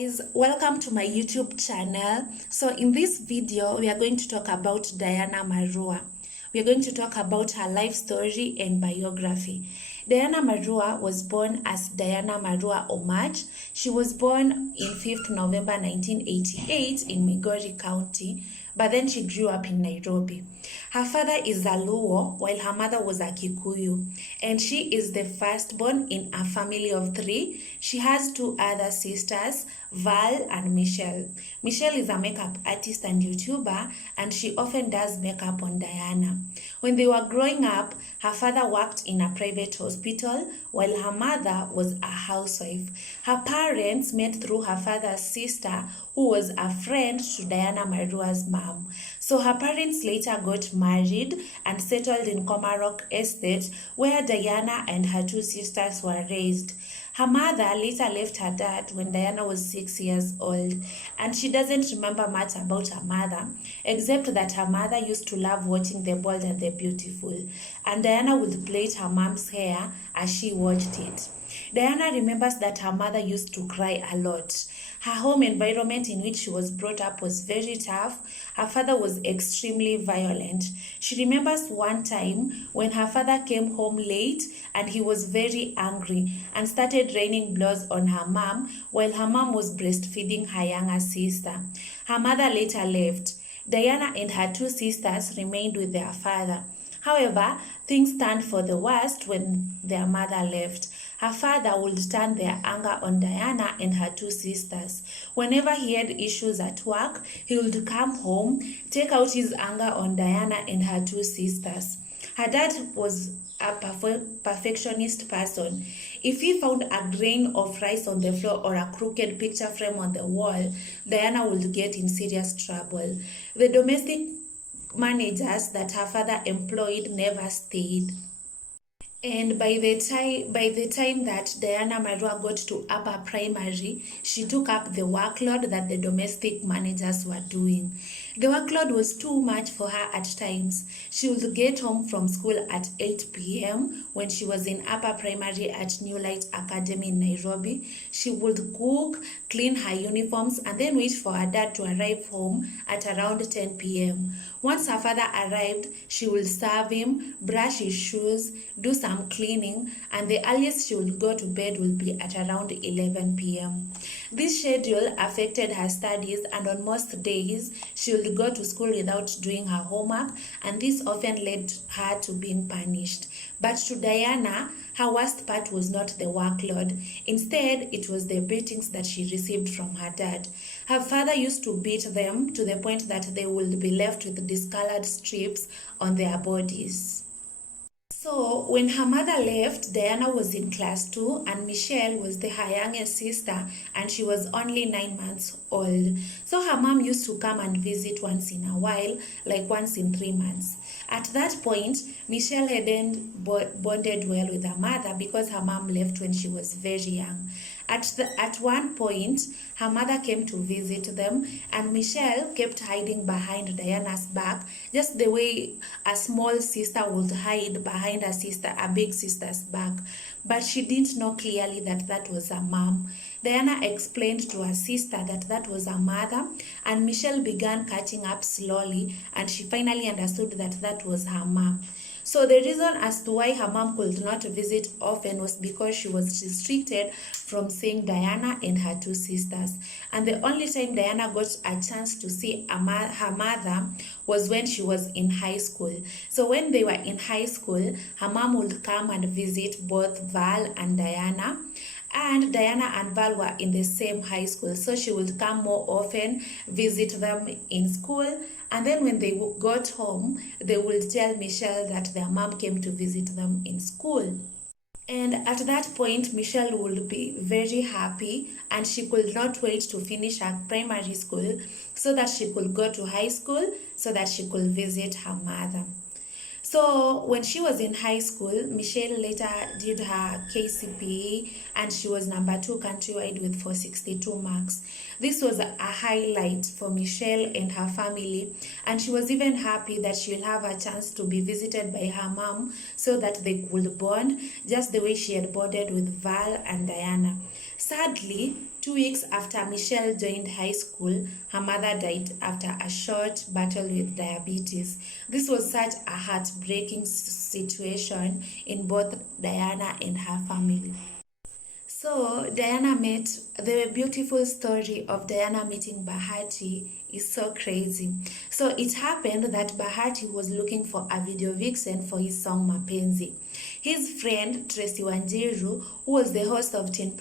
Guys, welcome to my YouTube channel. So in this video we are going to talk about Diana Marua. We are going to talk about her life story and biography. Diana Marua was born as Diana Marua Omach. She was born in 5th November 1988 in Migori County, but then she grew up in Nairobi. Her father is a Luo while her mother was a Kikuyu, and she is the firstborn in a family of 3. She has 2 other sisters, Val and Michelle. Michelle is a makeup artist and YouTuber, and she often does makeup on Diana. When they were growing up, her father worked in a private hospital while her mother was a housewife. Her parents met through her father's sister, who was a friend to Diana Marua's mom. So her parents later got married and settled in Komarok Estate, where Diana and her 2 sisters were raised. Her mother later left her dad when Diana was 6 years old, and she doesn't remember much about her mother, except that her mother used to love watching The Bold and the Beautiful, and Diana would plait her mom's hair as she watched it. Diana remembers that her mother used to cry a lot. Her home environment in which she was brought up was very tough. Her father was extremely violent. She remembers one time when her father came home late and he was very angry and started raining blows on her mom while her mom was breastfeeding her younger sister. Her mother later left. Diana and her 2 sisters remained with their father. However, things turned for the worst when their mother left. Her father would turn their anger on Diana and her 2 sisters. Whenever he had issues at work, he would come home, take out his anger on Diana and her 2 sisters. Her dad was a perfectionist person. If he found a grain of rice on the floor or a crooked picture frame on the wall, Diana would get in serious trouble. The domestic managers that her father employed never stayed. And by the time that Diana Marua got to upper primary, she took up the workload that the domestic managers were doing. The workload was too much for her at times. She would get home from school at 8 p.m. when she was in upper primary at New Light Academy in Nairobi. She would cook, clean her uniforms, and then wait for her dad to arrive home at around 10 p.m. Once her father arrived, she would serve him, brush his shoes, do some cleaning, and the earliest she would go to bed will be at around 11 p.m. This schedule affected her studies, and on most days, she would go to school without doing her homework, and this often led her to being punished. But to Diana, her worst part was not the workload. Instead, it was the beatings that she received from her dad. Her father used to beat them to the point that they would be left with discolored strips on their bodies. So when her mother left, Diana was in class 2 and Michelle was her youngest sister, and she was only 9 months old. So her mom used to come and visit once in a while, like once in 3 months. At that point, Michelle hadn't bonded well with her mother because her mom left when she was very young. At one point, her mother came to visit them, and Michelle kept hiding behind Diana's back, just the way a small sister would hide behind a big sister's back. But she didn't know clearly that that was her mom. Diana explained to her sister that that was her mother, and Michelle began catching up slowly, and she finally understood that that was her mom. So the reason as to why her mom could not visit often was because she was restricted from seeing Diana and her 2 sisters. And the only time Diana got a chance to see her mother was when she was in high school. So when they were in high school, her mom would come and visit both Val and Diana. And Diana and Val were in the same high school, so she would come more often, visit them in school, and then when they got home, they would tell Michelle that their mom came to visit them in school. And at that point, Michelle would be very happy, and she could not wait to finish her primary school so that she could go to high school so that she could visit her mother. So when she was in high school, Michelle later did her KCPE, and she was number 2 countrywide with 462 marks. This was a highlight for Michelle and her family, and she was even happy that she will have a chance to be visited by her mom so that they could bond just the way she had bonded with Val and Diana. Sadly, 2 weeks after Michelle joined high school, her mother died after a short battle with diabetes. This was such a heartbreaking situation in both Diana and her family. So the beautiful story of Diana meeting Bahati is so crazy. So it happened that Bahati was looking for a video vixen for his song Mapenzi. His friend Tracy Wanjiru, who was the host of Teen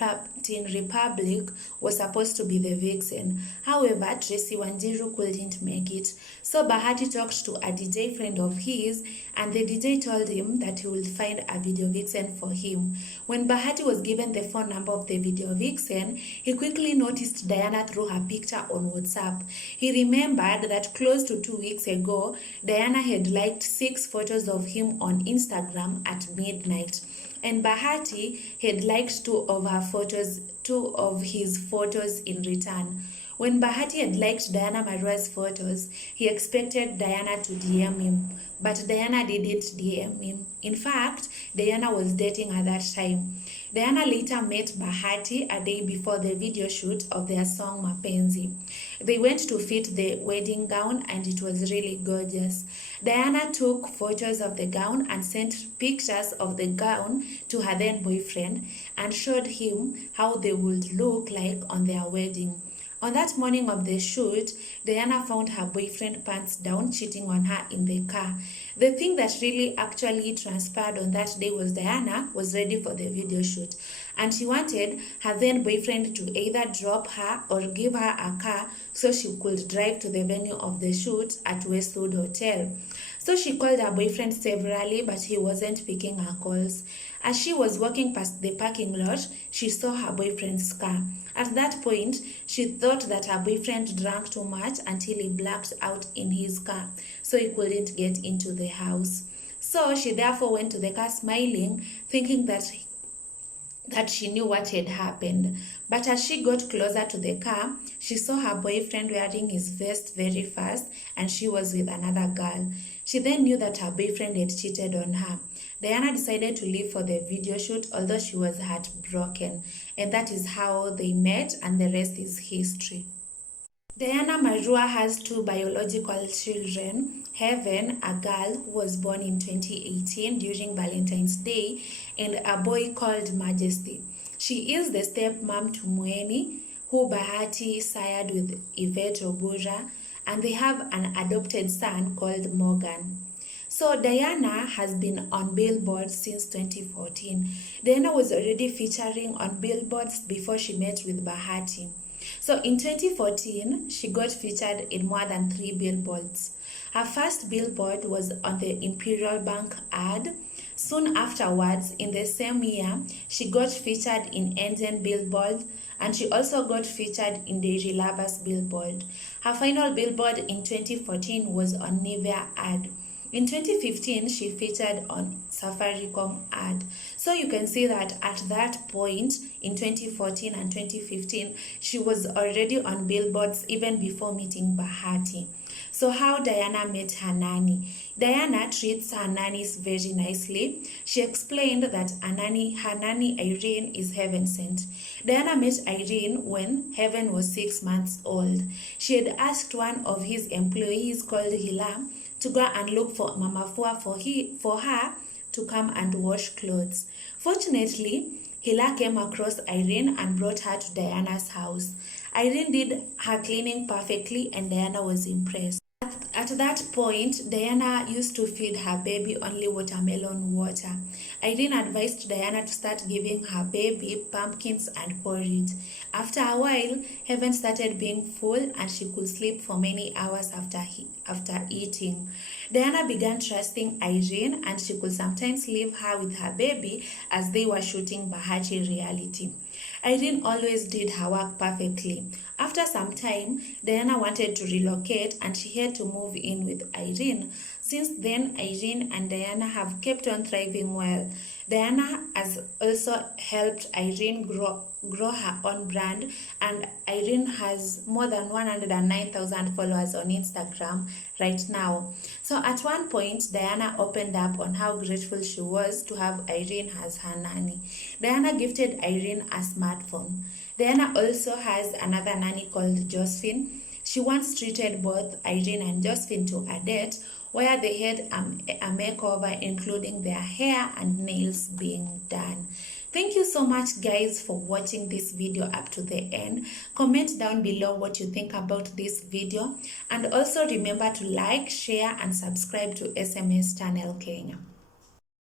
Republic, was supposed to be the vixen. However, Tracy Wanjiru couldn't make it. So Bahati talked to a DJ friend of his, and the DJ told him that he would find a video vixen for him. When Bahati was given the phone number of the video vixen, he quickly noticed Diana through her picture on WhatsApp. He remembered that close to 2 weeks ago, Diana had liked 6 photos of him on Instagram at midnight, and Bahati had liked 2 of his photos in return. When Bahati had liked Diana Marua's photos, he expected Diana to DM him, but Diana didn't DM him. In fact, Diana was dating at that time. Diana later met Bahati a day before the video shoot of their song Mapenzi. They went to fit the wedding gown, and it was really gorgeous. Diana took photos of the gown and sent pictures of the gown to her then boyfriend and showed him how they would look like on their wedding. On that morning of the shoot, Diana found her boyfriend pants down, cheating on her in the car. The thing that really actually transpired on that day was Diana was ready for the video shoot, and she wanted her then boyfriend to either drop her or give her a car so she could drive to the venue of the shoot at Westwood Hotel. So she called her boyfriend severally, but he wasn't picking her calls. As she was walking past the parking lot, she saw her boyfriend's car. At that point, she thought that her boyfriend drank too much until he blacked out in his car, so he couldn't get into the house. So she therefore went to the car smiling, thinking that she knew what had happened. But as she got closer to the car, she saw her boyfriend wearing his vest very fast, and she was with another girl. She then knew that her boyfriend had cheated on her. Diana decided to leave for the video shoot, although she was heartbroken. And that is how they met, and the rest is history. Diana Marua has 2 biological children, Heaven, a girl who was born in 2018 during Valentine's Day, and a boy called Majesty. She is the stepmom to Mueni, who Bahati sired with Yvette Obura, and they have an adopted son called Morgan. So Diana has been on billboards since 2014. Diana was already featuring on billboards before she met with Bahati. So in 2014, she got featured in more than 3 billboards. Her first billboard was on the Imperial Bank ad. Soon afterwards, in the same year, she got featured in Engen billboard, and she also got featured in Dairy Lovers billboard. Her final billboard in 2014 was on Nivea ad. In 2015, she featured on Safaricom ad. So you can see that at that point in 2014 and 2015, she was already on billboards even before meeting Bahati. So how Diana met her nanny. Diana treats her nannies very nicely. She explained that her nanny Irene is heaven sent. Diana met Irene when Heaven was 6 months old. She had asked one of his employees called Hila to go and look for Mama Fua for her to come and wash clothes. Fortunately, Hila came across Irene and brought her to Diana's house. Irene did her cleaning perfectly, and Diana was impressed. At that point, Diana used to feed her baby only watermelon water. Irene advised Diana to start giving her baby pumpkins and porridge. After a while, Heaven started being full, and she could sleep for many hours after eating. Diana began trusting Irene, and she could sometimes leave her with her baby as they were shooting Bahati reality. Irene always did her work perfectly. After some time, Diana wanted to relocate, and she had to move in with Irene. Since then, Irene and Diana have kept on thriving well. Diana has also helped Irene grow her own brand, and Irene has more than 109,000 followers on Instagram right now. So at one point, Diana opened up on how grateful she was to have Irene as her nanny. Diana gifted Irene a smartphone. Diana also has another nanny called Josephine. She once treated both Irene and Josephine to a date where they had a makeover, including their hair and nails being done. Thank you so much, guys, for watching this video up to the end. Comment down below what you think about this video, and also remember to like, share and subscribe to SMS Channel Kenya.